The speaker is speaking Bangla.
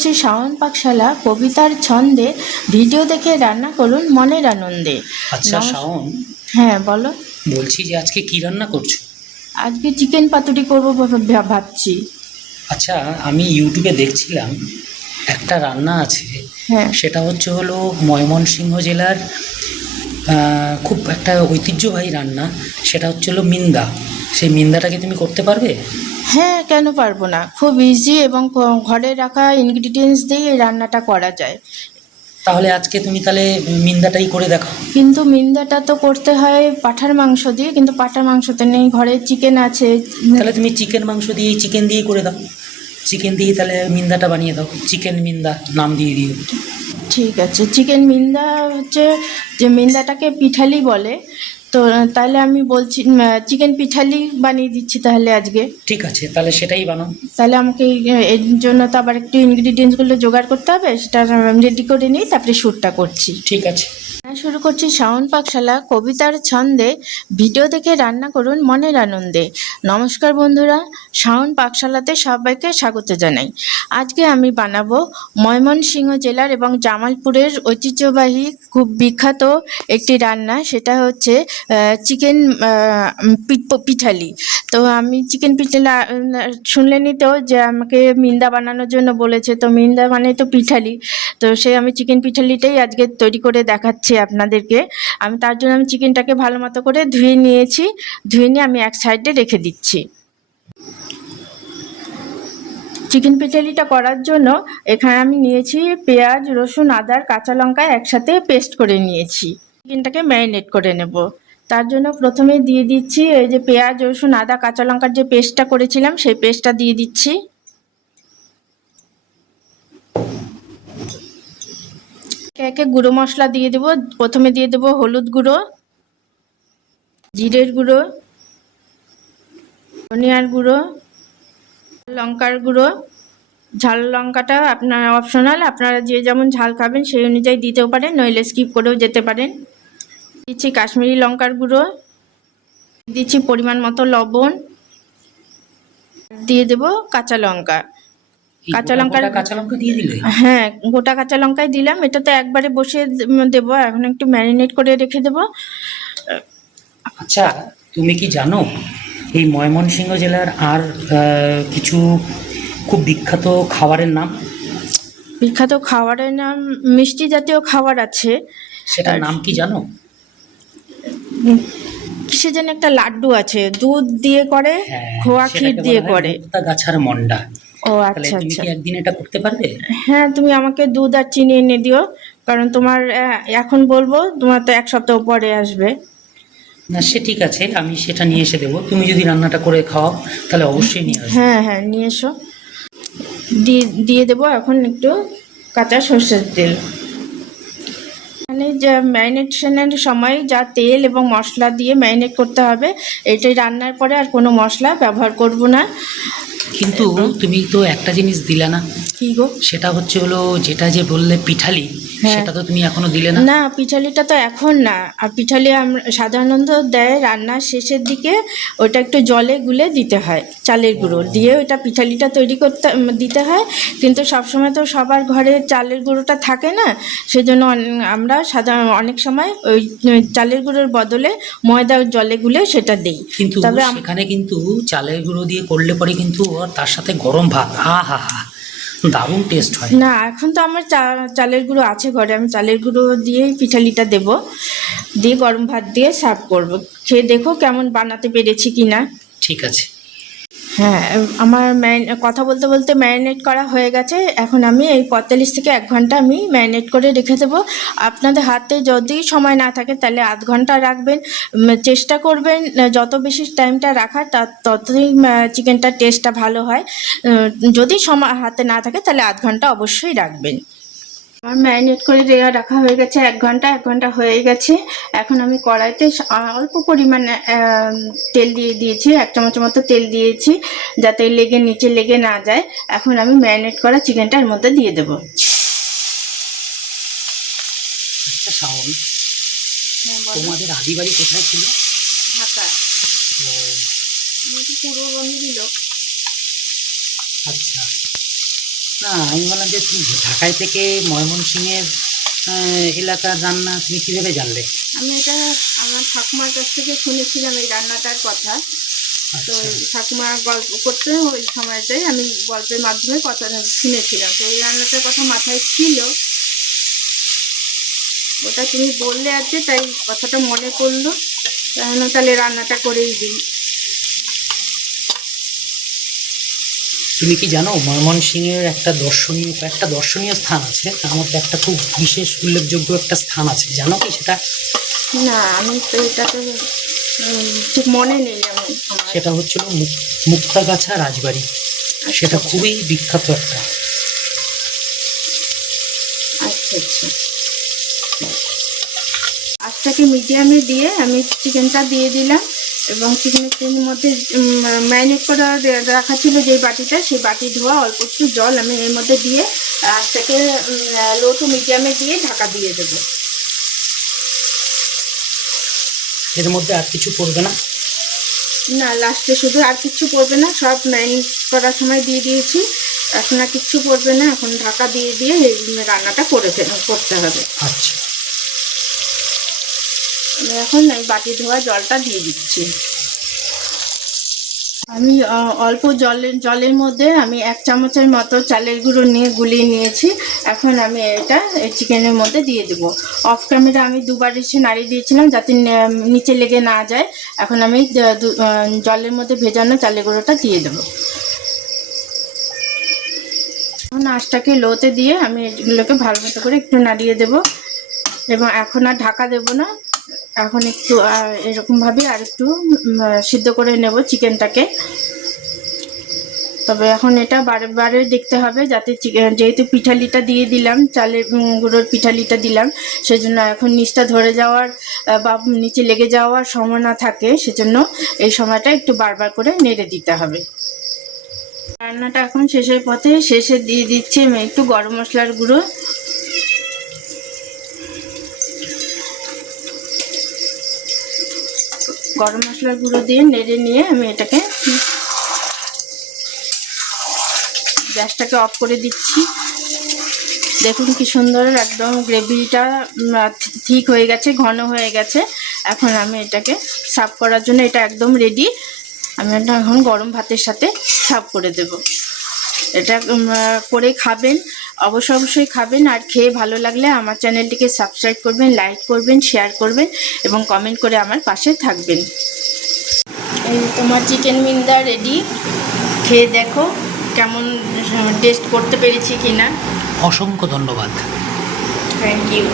করছি শাওন পাকশালা কবিতার ছন্দে। ভিডিও দেখে রান্না করুন মনের আনন্দে। আচ্ছা শাওন, হ্যাঁ বলো। বলছি যে আজকে কি রান্না করছো? আজকে চিকেন পাতুরি করবো ভাবছি। আচ্ছা, আমি ইউটিউবে দেখছিলাম একটা রান্না আছে, হ্যাঁ সেটা হলো ময়মনসিংহ জেলার খুব একটা ঐতিহ্যবাহী রান্না। সেটা হলো মিন্দা। সেই মিন্দাটাকে তুমি করতে পারবে? হ্যাঁ, কেন পারবো না, খুব ইজি এবং ঘরে রাখা ইনগ্রিডিয়েন্টস দিয়ে এই রান্নাটা করা যায়। তাহলে আজকে তুমি তাহলে মিন্দাটাই করে দেখাও। কিন্তু মিন্দাটা তো করতে হয় পাঁঠার মাংস দিয়ে, কিন্তু পাঁঠার মাংস তো নেই, ঘরে চিকেন আছে। তাহলে তুমি চিকেন মাংস দিয়েই চিকেন দিয়েই করে দাও। চিকেন দিয়ে তাহলে মিন্দাটা বানিয়ে দাও, চিকেন মিন্দা নাম দিয়ে দিও। ঠিক আছে, চিকেন মিন্দা হচ্ছে যে মিন্দাটাকে পিঠালি বলে, তো তাহলে আমি বলছি চিকেন পিঠালি বানিয়ে দিচ্ছি তাহলে আজকে। ঠিক আছে, তাহলে সেটাই বানাও। তাহলে আমাকে এর জন্য তো আবার একটু ইনগ্রিডিয়েন্টসগুলো জোগাড় করতে হবে, সেটা রেডি করে নিই, তারপরে শ্যুটটা করছি। ঠিক আছে। শুরু করছি শাওন পাকশালা কবিতার ছন্দে। ভিডিও দেখে রান্না করুন মনের আনন্দে। নমস্কার বন্ধুরা, শাওন পাকশালাতে সবাইকে স্বাগত জানাই। আজকে আমি বানাবো ময়মনসিংহ জেলার এবং জামালপুরের ঐতিহ্যবাহী খুব বিখ্যাত একটি রান্না, সেটা হচ্ছে চিকেন পিঠালি। তো আমি চিকেন পিঠালি শুনলেনই তো যে আমাকে মিন্দা বানানোর জন্য বলেছে, তো মিন্দা মানে তো পিঠালি, তো আমি চিকেন পিঠালিটাই আজকে তৈরি করে দেখাচ্ছি আপনাদেরকে। তার জন্য আমি চিকেনটাকে ভালো মতো করে ধুয়ে নিয়েছি। ধুয়ে নিয়ে আমি এক সাইডে রেখে দিচ্ছি। চিকেন পিঠালিটা করার জন্য এখানে আমি নিয়েছি পেঁয়াজ, রসুন, আদার, কাঁচা লঙ্কা একসাথে পেস্ট করে নিয়েছি। চিকেনটাকে ম্যারিনেট করে নেব। তার জন্য প্রথমে দিয়ে দিচ্ছি এই যে পেঁয়াজ, রসুন, আদা, কাঁচা লঙ্কার যে পেস্টটা করেছিলাম সেই পেস্টটা দিয়ে দিচ্ছি। একে একে গুঁড়ো মশলা দিয়ে দেবো। প্রথমে দিয়ে দেবো হলুদ গুঁড়ো, জিরের গুঁড়ো, ধনিয়ার গুঁড়ো, লঙ্কার গুঁড়ো। ঝাল লঙ্কাটা আপনার অপশনাল, আপনারা যে যেমন ঝাল খাবেন সেই অনুযায়ী দিতেও পারেন, নইলে স্কিপ করেও যেতে পারেন। দিচ্ছি কাশ্মীরি লঙ্কার গুঁড়ো, দিচ্ছি পরিমাণ মতো লবণ, দিয়ে দেবো কাঁচা লঙ্কা। কাঁচা লঙ্কার কাঁচা লঙ্কা দিয়ে দিলে? হ্যাঁ, গোটা কাঁচা লঙ্কাই দিলাম। এটা তো একবারে বসিয়ে দেবো, এখন একটু ম্যারিনেট করে রেখে দেবো। আচ্ছা, তুমি কি জানো এই ময়মনসিংহ জেলার আর কিছু খুব বিখ্যাত খাবারের নাম? বিখ্যাত খাবারের নাম মিষ্টি জাতীয় খাবার আছে। সেটার নাম কি জানো? কিসে যেন একটা লাড্ডু আছে, দুধ দিয়ে করে, হ্যাঁ, খোয়া ক্ষীর সেটাকে দিয়ে বলা হয় করে। মুক্তা গাছার মন্ডা। ও তাহলে আচ্ছা তুমি আচ্ছা। কি একদিন এটা করতে পারবে? হ্যাঁ, তুমি আমাকে দুধ আর চিনি এনে দিও, কারণ তোমার এখন বলবো, তোমার তো এক সপ্তাহ পরে আসবে। না, সে ঠিক আছে, আমি সেটা নিয়ে এসে দেবো। তুমি যদি রান্নাটা করে খাওয়াও তাহলে অবশ্যই নিয়ে আসবো। হ্যাঁ হ্যাঁ, নিয়ে এসো। দিয়ে দেবো এখন একটু কাঁচা সর্ষের তেল। এখানে যে ম্যারিনেশনের সময় যা তেল এবং মশলা দিয়ে ম্যারিনেট করতে হবে, এটাই রান্নার পরে আর কোনো মশলা ব্যবহার করব না। কিন্তু তুমি তো একটা জিনিস দিলে না। কি গো? সেটা হলো যেটা যে বললে পিঠালি, হ্যাঁ। সেটা তো তুমি এখনো দিলে না। না, পিঠালিটা তো এখন না। আর পিঠালি আমরা সাধারণত দেয় রান্নার শেষের দিকে, ওটা একটু জলে গুলে দিতে হয়, চালের গুঁড়ো দিয়ে ওইটা পিঠালিটা তৈরি করতে দিতে হয়। কিন্তু সবসময় তো সবার ঘরে চালের গুঁড়োটা থাকে না, সেজন্য আমরা অনেক সময় ওই চালের গুঁড়োর বদলে ময়দা জলে গুলে সেটা দিই। কিন্তু তবে সেখানে কিন্তু চালের গুঁড়ো দিয়ে করলে পরে কিন্তু তার সাথে গরম ভাত, আহা হা, দারুণ টেস্ট হয়। না, এখন তো আমার চালের গুঁড়ো আছে ঘরে, আমি চালের গুঁড়ো দিয়েই পিঠালিটা দেব, দিয়ে গরম ভাত দিয়ে সার্ভ করব। খেয়ে দেখো কেমন বানাতে পেরেছি কিনা। ঠিক আছে। হ্যাঁ, আমার কথা বলতে বলতে ম্যারিনেট করা হয়ে গেছে। এখন আমি এই 45 থেকে 1 ঘন্টা আমি ম্যারিনেট করে রেখে দেবো। আপনাদের হাতে যদি সময় না থাকে তাহলে আধ ঘন্টা রাখবেন। চেষ্টা করবেন যত বেশি টাইমটা রাখার, ততই চিকেনটার টেস্টটা ভালো হয়। যদি সময় হাতে না থাকে তাহলে আধ ঘন্টা অবশ্যই রাখবেন। আমার ম্যারিনেট করে রাখা হয়ে গেছে 1 ঘন্টা হয়ে গেছে। এখন আমি কড়াইতে অল্প পরিমাণে তেল দিয়ে দিয়েছি, 1 চামচের মতো তেল দিয়েছি, যাতে নিচে লেগে না যায়। এখন আমি ম্যারিনেট করা চিকেনটা এর মধ্যে দিয়ে দেবো। আচ্ছা শাওন, হ্যাঁ বলো। তোমাদের আদি বাড়ি কোথায় ছিল? ঢাকা। তো, পূর্ববঙ্গেরই লোক। আচ্ছা, না, আমি বললাম যে তুমি ঢাকায় থেকে ময়মনসিংহের এলাকার রান্না তুমি কীভাবে জানলে? আমি এটা আমার ঠাকুমার কাছ থেকে শুনেছিলাম এই রান্নাটার কথা। তো আচ্ছা, ঠাকুমা গল্প করতে ওই সময়টাই আমি গল্পের মাধ্যমে কথা শুনেছিলাম, তো এই রান্নাটার কথা মাথায় ছিল। ওটা তুমি বললে আছে তাই কথাটা মনে পড়লো, তাহলে রান্নাটা করেই দিই। তুমি কি জানো ময়মনসিংহের একটা দর্শনীয় স্থান আছে, তার মধ্যে একটা খুব বিশেষ উল্লেখযোগ্য একটা স্থান আছে, জানো কি সেটা? না, আমি তো এটা তো ঠিক মনে নেই আমার। সেটা হচ্ছিল মুক্তাগাছা রাজবাড়ি। সেটা খুবই বিখ্যাত একটা। আচ্ছা আচ্ছা, আজটাকে মিডিয়ামে দিয়ে আমি চিকেনটা দিয়ে দিলাম, এবং চিকেনের মধ্যে ম্যারিনেট করা রাখা ছিল যেই বাটিটা, সেই বাটি ধোয়া অল্প একটু জল আমি এর মধ্যে দিয়ে আজটাকে লো টু মিডিয়ামে দিয়ে ঢাকা দিয়ে দেবো। এর মধ্যে আর কিছু পড়বে না? না, লাস্টে শুধু আর কিচ্ছু পড়বে না, সব ম্যারিনেট করার সময় দিয়ে দিয়েছি, এখন আর কিচ্ছু পড়বে না। এখন ঢাকা দিয়ে দিয়ে রান্নাটা করতে হবে। আচ্ছা, আমি এখন এই বাটি ধোয়া জলটা দিয়ে দিচ্ছি। আমি অল্প জলের মধ্যে আমি 1 চামচের মতো চালের গুঁড়ো নিয়ে গুলিয়ে নিয়েছি। এখন আমি এটা এই চিকেনের মধ্যে দিয়ে দেবো। অফ ক্যামেরা আমি দুবার এসে নাড়িয়ে দিয়েছিলাম যাতে নিচে লেগে না যায়। এখন আমি জলের মধ্যে ভেজানো চালের গুঁড়োটা দিয়ে দেবো। এখন আঁচটাকে লোতে দিয়ে আমি এগুলোকে ভালো মতো করে একটু নাড়িয়ে দেবো, এবং এখন আর ঢাকা দেবো না। এখন একটু এরকমভাবে আর একটু সিদ্ধ করে নেব চিকেনটাকে। তবে এখন এটা বারে বারে দেখতে হবে যাতে যেহেতু পিঠালিটা দিয়ে দিলাম, চালের গুঁড়োর পিঠালিটা দিলাম, সেজন্য এখন নিচটা ধরে যাওয়ার বা নিচে লেগে যাওয়ার সম্ভাবনা থাকে, সেজন্য এই সময়টা একটু বারবার করে নেড়ে দিতে হবে। রান্নাটা এখন শেষের পথে, শেষে দিয়ে দিচ্ছি আমি একটু গরম মশলার গুঁড়ো। গরম মশলার গুঁড়ো দিয়ে নেড়ে নিয়ে আমি এটাকে গ্যাসটাকে অফ করে দিচ্ছি। দেখুন কি সুন্দর একদম গ্রেভিটা ঠিক হয়ে গেছে, ঘন হয়ে গেছে। এখন আমি এটাকে সার্ভ করার জন্য এটা একদম রেডি। আমি এটা এখন গরম ভাতের সাথে সার্ভ করে দেব। এটা করে খাবেন, অবশ্যই খাবেন। আর খেয়ে ভালো লাগলে আমার চ্যানেলটিকে সাবস্ক্রাইব করবেন, লাইক করবেন, শেয়ার করবেন এবং কমেন্ট করে আমার পাশে থাকবেন। এই তোমার চিকেন মিন্দা রেডি, খেয়ে দেখো কেমন টেস্ট করতে পেরেছি কিনা। অসংখ্য ধন্যবাদ। Thank you.